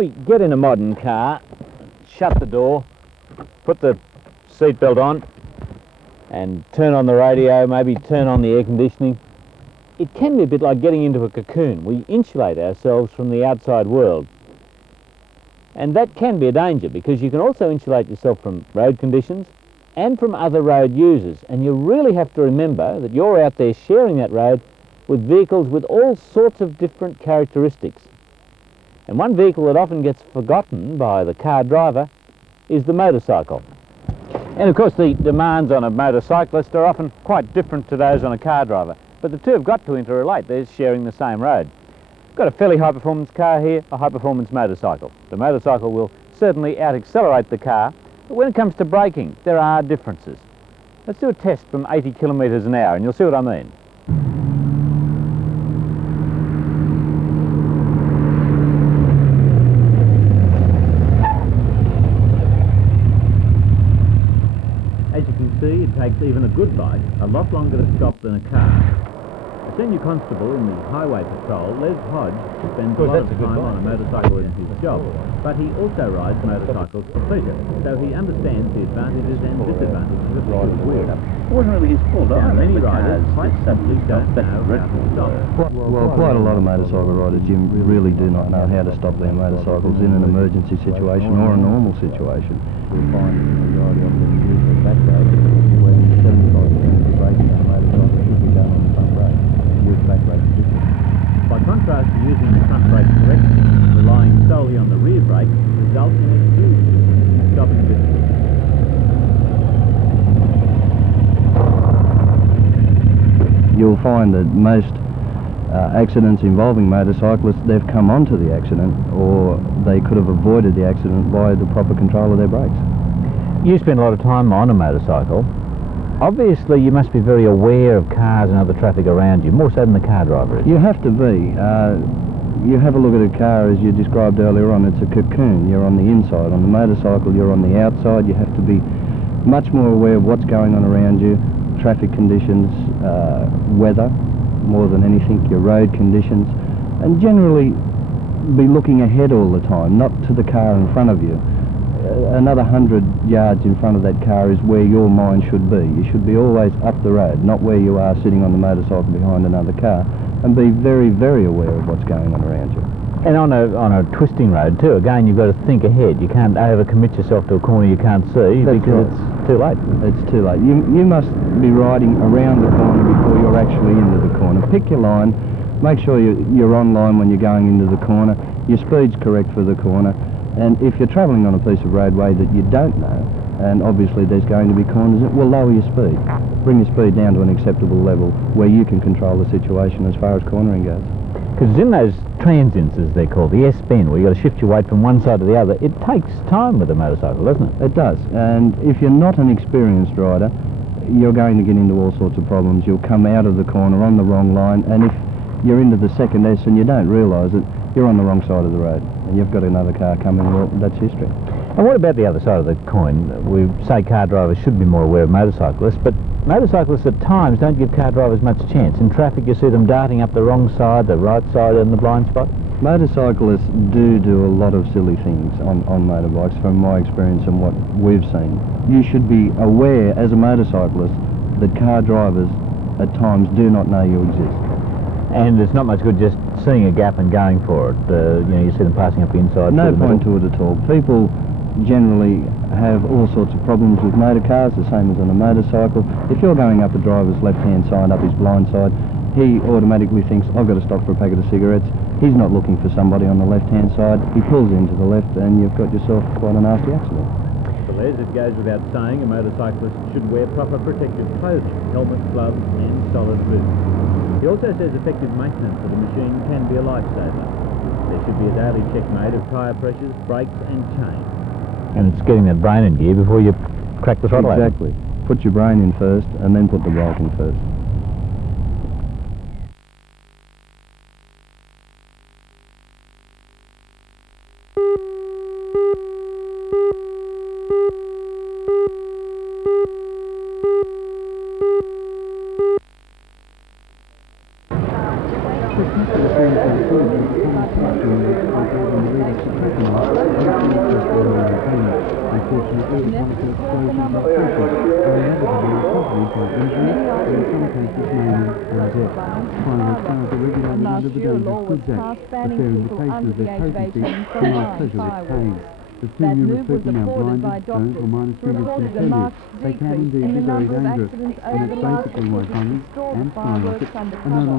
we get in a modern car, shut the door, put the seatbelt on, and turn on the radio, maybe turn on the air conditioning, it can be a bit like getting into a cocoon. We insulate ourselves from the outside world. And that can be a danger, because you can also insulate yourself from road conditions and from other road users. And you really have to remember that you're out there sharing that road with vehicles with all sorts of different characteristics. And one vehicle that often gets forgotten by the car driver is the motorcycle. And of course the demands on a motorcyclist are often quite different to those on a car driver. But the two have got to interrelate. They're sharing the same road. Got a fairly high-performance car here, a high-performance motorcycle. The motorcycle will certainly out-accelerate the car, but when it comes to braking, there are differences. Let's do a test from 80 kilometres an hour and you'll see what I mean. As you can see, it takes even a good bike a lot longer to stop than a car. A senior constable in the highway patrol, Les Hodge, spends a lot of time on a motorcycle in his job, but he also rides motorcycles for pleasure, so he understands the advantages and disadvantages of riding a wheel. It wasn't really his fault either. Many riders quite simply don't know how to stop. Well, quite a lot of motorcycle riders, Jim, really do not know how to stop their motorcycles in an emergency situation or a normal situation. You'll find the majority of them use the back road, where 75% of the braking on a motorcycle should be done on the front road. By contrast to using the front brake correctly, relying solely on the rear brake results in a huge difference in stopping distance. You'll find that most accidents involving motorcyclists, they've come onto the accident, or they could have avoided the accident by the proper control of their brakes. You spend a lot of time on a motorcycle. Obviously, you must be very aware of cars and other traffic around you, more so than the car driver is. You have to be. You have a look at a car, as you described earlier on, it's a cocoon. You're on the inside. On the motorcycle, you're on the outside. You have to be much more aware of what's going on around you, traffic conditions, weather, more than anything, your road conditions, and generally be looking ahead all the time, not to the car in front of you. Another 100 yards in front of that car is where your mind should be. You should be always up the road, not where you are sitting on the motorcycle behind another car, and be very, very aware of what's going on around you. And on a twisting road too, again, you've got to think ahead. You can't overcommit yourself to a corner you can't see. That's because right. It's too late. It's too late. You must be riding around the corner before you're actually into the corner. Pick your line, make sure you're on line when you're going into the corner, your speed's correct for the corner, and if you're travelling on a piece of roadway that you don't know, and obviously there's going to be corners, it will lower your speed. Bring your speed down to an acceptable level where you can control the situation as far as cornering goes. Because in those transients, as they're called, the S-bend, where you've got to shift your weight from one side to the other, it takes time with a motorcycle, doesn't it? It does, and if you're not an experienced rider, you're going to get into all sorts of problems. You'll come out of the corner on the wrong line, and if you're into the second S and you don't realise it, you're on the wrong side of the road, and you've got another car coming. Well, that's history. And what about the other side of the coin? We say car drivers should be more aware of motorcyclists, but motorcyclists at times don't give car drivers much chance. In traffic, you see them darting up the wrong side, the right side, and the blind spot. Motorcyclists do a lot of silly things on motorbikes, from my experience and what we've seen. You should be aware as a motorcyclist that car drivers at times do not know you exist. And it's not much good just seeing a gap and going for it. You see them passing up the inside. No point to it at all. People generally have all sorts of problems with motor cars, the same as on a motorcycle. If you're going up a driver's left-hand side, up his blind side, he automatically thinks, I've got to stop for a packet of cigarettes. He's not looking for somebody on the left-hand side. He pulls into the left and you've got yourself quite a nasty accident. For Les, it goes without saying, a motorcyclist should wear proper protective clothing, helmet, gloves and solid boots. He also says effective maintenance of the machine can be a lifesaver. There should be a daily check made of tyre pressures, brakes and chain. And it's getting that brain in gear before you crack the throttle. Exactly. Put your brain in first and then put the brake in first. Last year, a law was passed banning people under the age of 18 from buying fireworks. That move was applauded by doctors, who reported a marked decrease in the number of accidents over the last decade to store the fireworks under cover. Some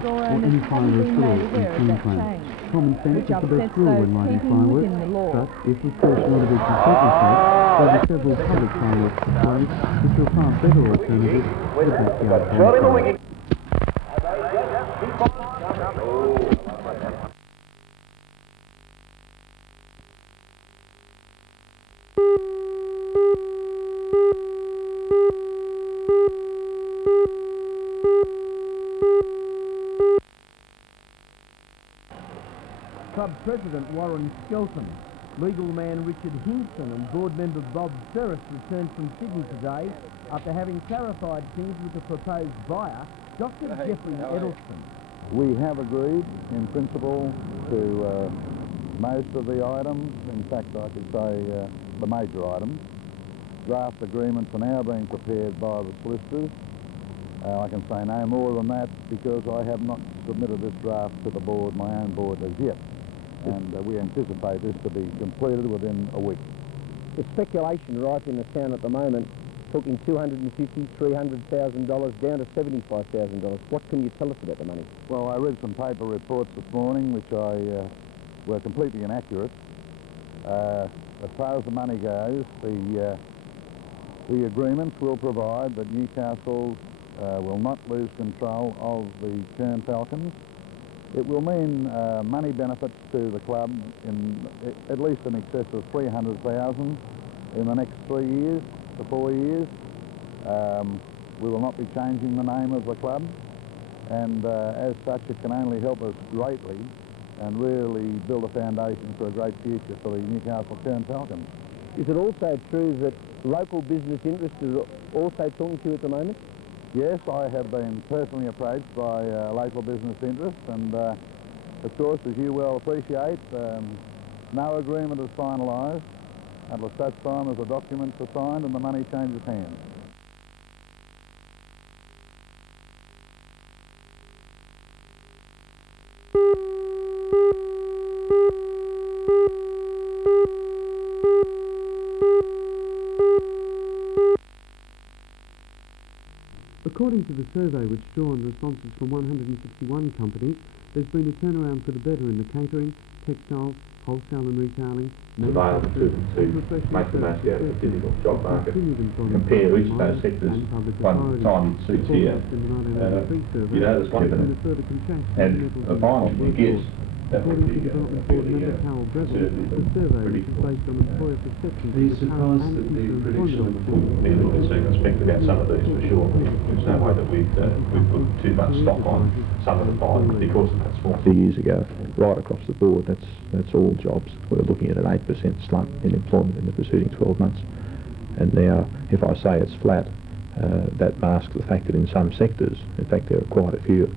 store owners haven't been made aware of that change, which upsets those keeping within the law. But if of course not of its essential state, there are several public fireworks suppliers which are far better alternatives to the backyard bonfire. Club President Warren Skelton, legal man Richard Hingston and board member Bob Torres returned from Sydney today after having clarified things with the proposed buyer, Dr. Jeffrey Edelson. We have agreed in principle to most of the items, in fact I could say the major items. Draft agreements are now being prepared by the solicitors. I can say no more than that because I have not submitted this draft to the board, my own board, as yet. And we anticipate this to be completed within a week. The speculation right in the town at the moment, talking $250,000, $300,000 down to $75,000. What can you tell us about the money? Well, I read some paper reports this morning which were completely inaccurate. As far as the money goes, the agreements will provide that Newcastle will not lose control of the Kern Falcons. It will mean money benefits to the club in at least in excess of $300,000 in the next 3 years to 4 years. We will not be changing the name of the club, and as such it can only help us greatly and really build a foundation for a great future for the Newcastle Kern Falcons. Is it also true that local business interests are also talking to you at the moment? Yes, I have been personally approached by local business interests, and of course, as you well appreciate, no agreement is finalised until such time as the documents are signed and the money changes hands. According to the survey, which drew on responses from 161 companies, there's been a turnaround for the better in the catering, textiles, wholesale and retailing, available to make the most out of the difficult job market. Compare each of those sectors one time suits here. You know, there's one given, and the final you guess that would be fairly Be surprised that the prediction of the full be a little bit circumspect about some of these for sure. There's no way that we've put too much stock on some of the buying because of that small. 2 years ago, right across the board, that's all jobs. We're looking at an 8% slump in employment in the preceding 12 months. And now, if I say it's flat, that masks the fact that in some sectors, in fact there are quite a few,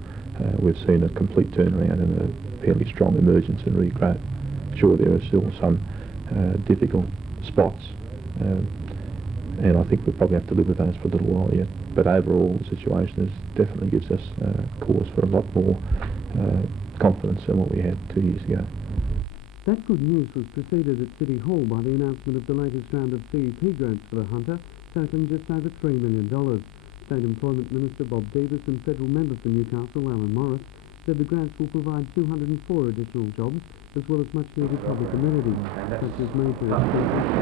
we've seen a complete turnaround and a fairly strong emergence and regrowth. Sure, there are still some difficult spots, and I think we'll probably have to live with those for a little while yet. But overall, the situation definitely gives us cause for a lot more confidence than what we had 2 years ago. That good news was preceded at City Hall by the announcement of the latest round of CEP grants for the Hunter, totaling just over $3 million. State Employment Minister Bob Davis and federal member for Newcastle, Alan Morris, said the grants will provide 204 additional jobs, as well as much needed public amenities, such as major services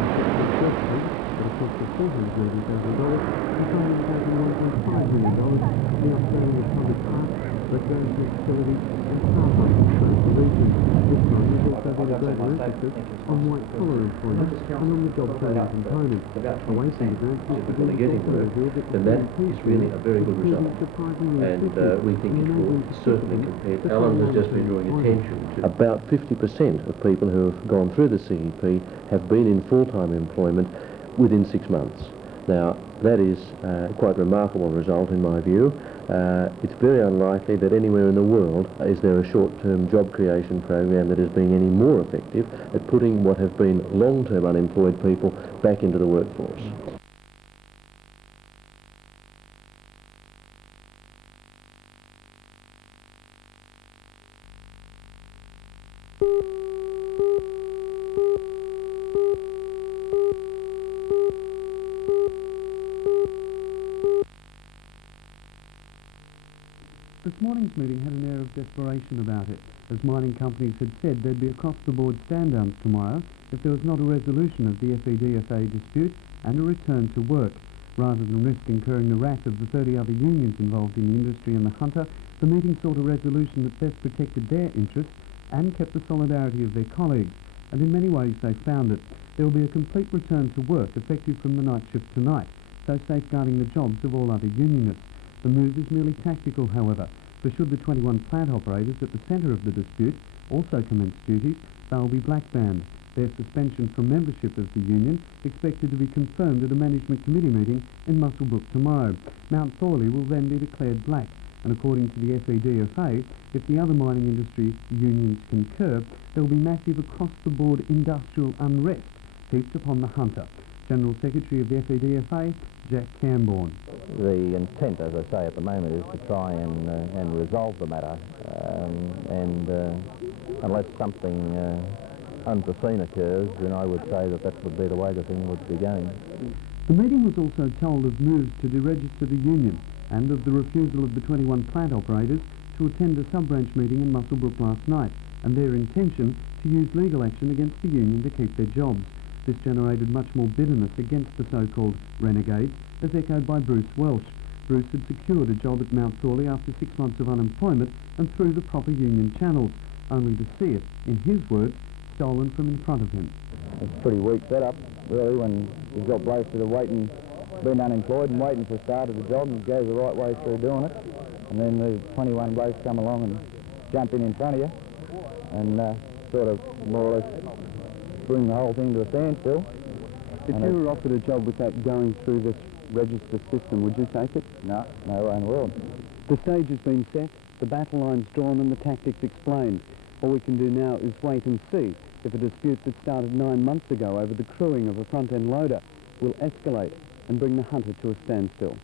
at a cost of $480,000 and funding totaling $1.5 million for the upgrading of public parks, recreational facilities and car parking across the region. This money has also been a greater emphasis on white-collar employment and on the job training component. Away from the grants, difficulty getting work, then that is really a very good result. And we think it will certainly compare. Alan has just been drawing attention to about 50% of people who have gone through the CEP have been in full-time employment within 6 months. Now, that is quite a remarkable result in my view. it's very unlikely that anywhere in the world is there a short-term job creation program that is being any more effective at putting what have been long-term unemployed people back into the workforce. This morning's meeting had an air of desperation about it, as mining companies had said there'd be across-the-board stand-downs tomorrow if there was not a resolution of the FEDFA dispute and a return to work. Rather than risk incurring the wrath of the 30 other unions involved in the industry and the hunter, the meeting sought a resolution that best protected their interests and kept the solidarity of their colleagues, and in many ways they found it. There will be a complete return to work effective from the night shift tonight, so safeguarding the jobs of all other unionists. The move is merely tactical, however, for should the 21 plant operators at the centre of the dispute also commence duties, they will be black-banned. Their suspension from membership of the union expected to be confirmed at a management committee meeting in Muswellbrook tomorrow. Mount Thorley will then be declared black, and according to the FEDFA, if the other mining industry unions concur, there will be massive across-the-board industrial unrest heaped upon the hunter. General Secretary of the FEDFA, Jack Camborne. The intent, as I say, at the moment is to try and resolve the matter, unless something unforeseen occurs, then I would say that would be the way the thing would be going. The meeting was also told of moves to deregister the union and of the refusal of the 21 plant operators to attend a sub-branch meeting in Muswellbrook last night, and their intention to use legal action against the union to keep their jobs. This generated much more bitterness against the so-called renegades, as echoed by Bruce Welsh. Bruce had secured a job at Mount Thorley after 6 months of unemployment and through the proper union channels, only to see it, in his words, stolen from in front of him. It's a pretty weak setup, really, when you've got blokes that are waiting, been unemployed and waiting for the start of the job and go the right way through doing it, and then the 21 blokes come along and jump in front of you and sort of more or less bring the whole thing to a standstill. If you were offered a job without going through this register system, would you take it? No way in the world. The stage has been set, the battle lines drawn and the tactics explained. All we can do now is wait and see if a dispute that started 9 months ago over the crewing of a front-end loader will escalate and bring the hunter to a standstill.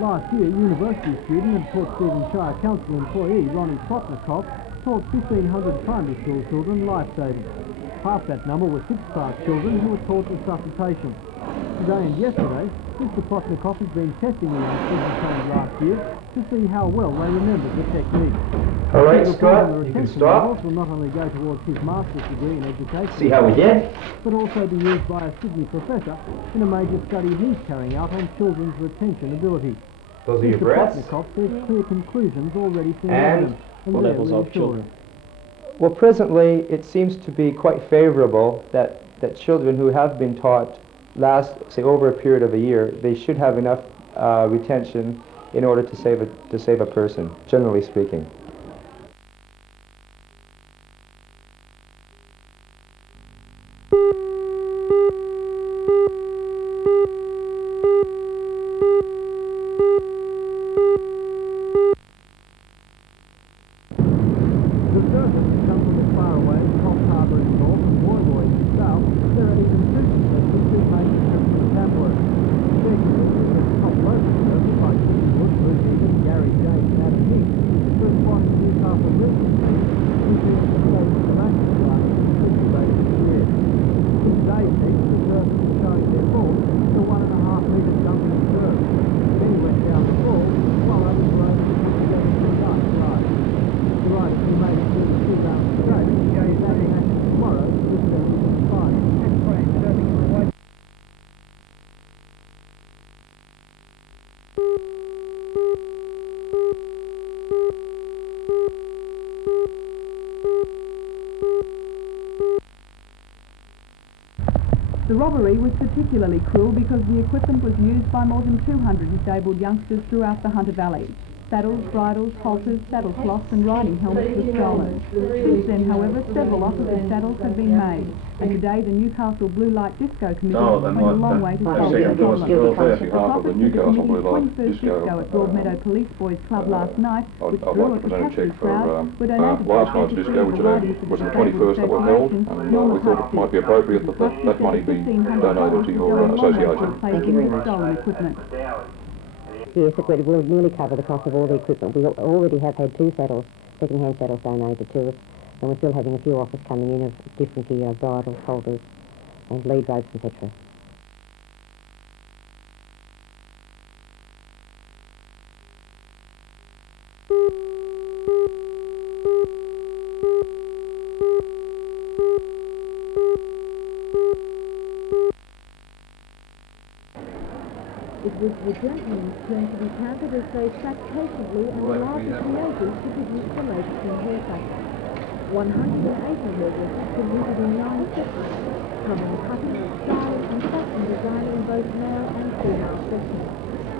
Last year, university student and Port Stephen Shire Council employee Ronnie Plotnikoff taught 1,500 primary school children life-saving. Half that number were sixth-class children who were taught resuscitation. Today and yesterday, Mr. Plotnikoff has been testing the youngsters trained last year to see how well they remembered the technique. All right, Scott, you can stop. Will not only go towards his master's degree in education, See how we did? but also be used by a Sydney professor in a major study he's carrying out on children's retention ability. Those are your Mr. breaths. Plotnikoff says clear conclusions already seem And evident, and the they're levels of reassuring. children. Well, presently it seems to be quite favourable that children who have been taught last, say, over a period of a year, they should have enough retention in order to save a person, generally speaking. Gary James and Adam Hicks, the first The robbery was particularly cruel because the equipment was used by more than 200 disabled youngsters throughout the Hunter Valley. Saddles, bridles, halters, saddle cloths and riding helmets were stolen. Since then, however, several offers of saddles have been made, and today the Newcastle Blue Light Disco Committee went a long way to solve the problem. The profits of the committee's 21st disco at Broadmeadow Police Boys Club last night, which drew a capacity crowd, were donated by last night's disco, which was the 21st that was held, and we thought it might be appropriate that that money be donated to your association. Thank you very much. Stolen equipment. Yes, it will nearly cover the cost of all the equipment. We already have had 2 saddles, second-hand saddles donated to us, and we're still having a few offers coming in of different gear, bridles, halters, and lead ropes, etc. It was the gentleman's turn to be counted as they sat patiently and allowed the creators to produce the latest in haircuts. 180 hairdressers competed in 9 sections, covering cutting, styling and fashion design in both male and female sections.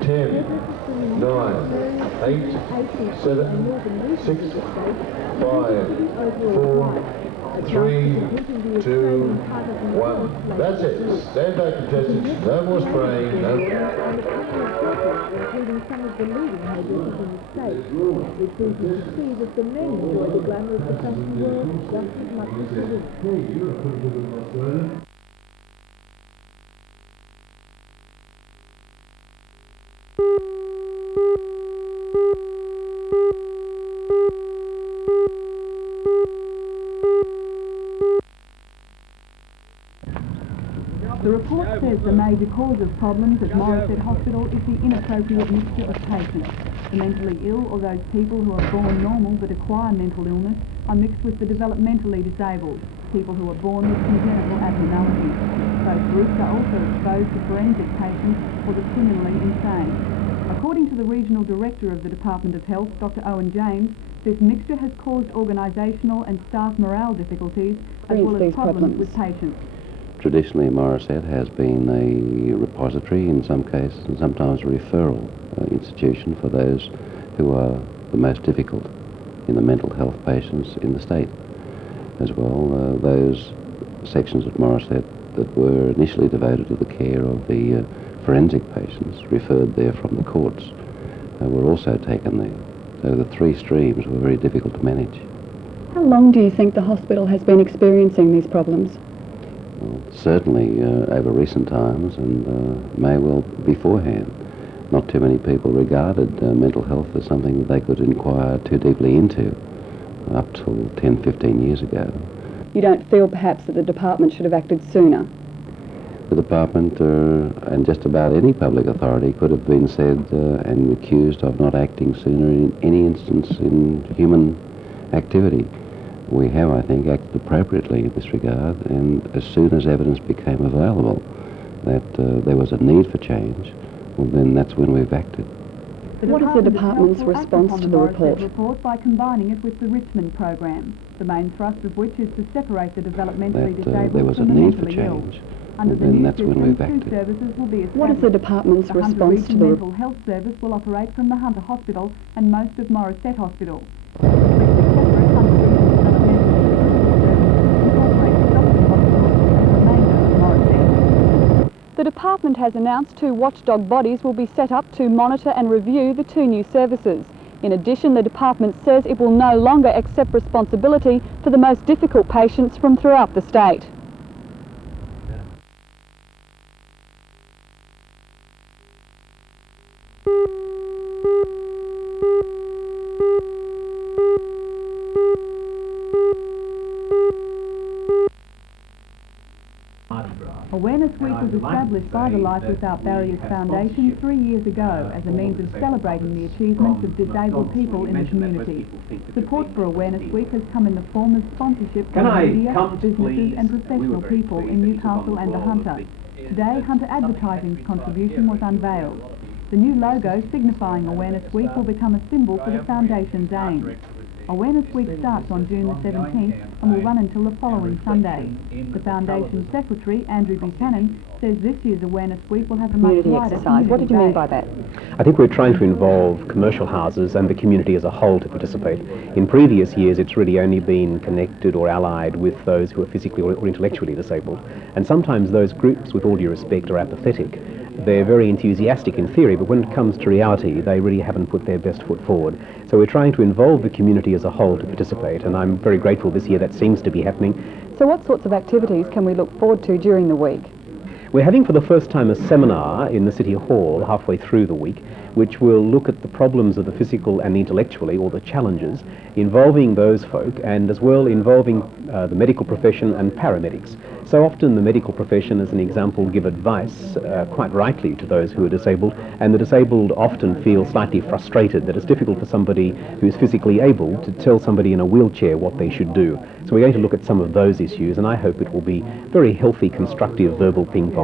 10, 9, 8, 7, 6, 5, 4, 3, 2, 1. That's it. Stand back, contestants. No more spraying. No. Including some of the leading hairdressers in the state. It's easy to see that the men enjoy the glamour of the fashion world just as much as the women. The report says the major cause of problems at Morisset Hospital is the inappropriate mixture of patients. The mentally ill, or those people who are born normal but acquire mental illness, are mixed with the developmentally disabled, people who are born with congenital abnormalities. Those groups are also exposed to forensic patients or the criminally insane. According to the Regional Director of the Department of Health, Dr. Owen James, this mixture has caused organisational and staff morale difficulties as well as problems with patients. Traditionally, Morisset has been a repository in some cases and sometimes a referral institution for those who are the most difficult in the mental health patients in the state. As well, those sections at Morisset that were initially devoted to the care of the forensic patients referred there from the courts were also taken there. So the 3 streams were very difficult to manage. How long do you think the hospital has been experiencing these problems? Well, certainly over recent times and may well beforehand. Not too many people regarded mental health as something that they could inquire too deeply into up till 10, 15 years ago. You don't feel perhaps that the department should have acted sooner? The department and just about any public authority could have been said and accused of not acting sooner in any instance in human activity. We have, I think, acted appropriately in this regard, and as soon as evidence became available that there was a need for change, well, then that's when we've acted. What is the department's response to the report? By combining it with the Richmond program, the main thrust of which is to separate the developmentally disabled there was a from the need for mentally ill. change. Under the Then new that's when system, we've 2 acted. services will be established. What is the department's The Hunter response to Region the Mental Health Service will operate from the Hunter Hospital and most of Morisset Hospital. The department has announced 2 watchdog bodies will be set up to monitor and review the 2 new services. In addition, the department says it will no longer accept responsibility for the most difficult patients from throughout the state. Awareness Week was established by the Life Without Barriers Foundation 3 years ago as a means of celebrating the achievements of disabled people in the community. Support for Awareness Week has come in the form of sponsorship from media, businesses and professional people in Newcastle and the Hunter. Today, Hunter Advertising's contribution was unveiled. The new logo signifying Awareness Week will become a symbol for the Foundation's aim. Awareness Week starts on June the 17th and will run until the following Sunday. The Foundation Secretary, Andrew Buchanan, says this year's Awareness Week will have a much Community wider exercise. What did you mean by base. that? I think we're trying to involve commercial houses and the community as a whole to participate. In previous years, it's really only been connected or allied with those who are physically or intellectually disabled. And sometimes those groups, with all due respect, are apathetic. They're very enthusiastic in theory, but when it comes to reality, they really haven't put their best foot forward. So we're trying to involve the community as a whole to participate, and I'm very grateful this year that seems to be happening. So what sorts of activities can we look forward to during the week? We're having for the first time a seminar in the City Hall halfway through the week, which will look at the problems of the physical and intellectually, or the challenges, involving those folk, and as well involving the medical profession and paramedics. So often the medical profession, as an example, give advice quite rightly to those who are disabled, and the disabled often feel slightly frustrated that it's difficult for somebody who's physically able to tell somebody in a wheelchair what they should do. So we're going to look at some of those issues, and I hope it will be very healthy, constructive verbal ping-pong.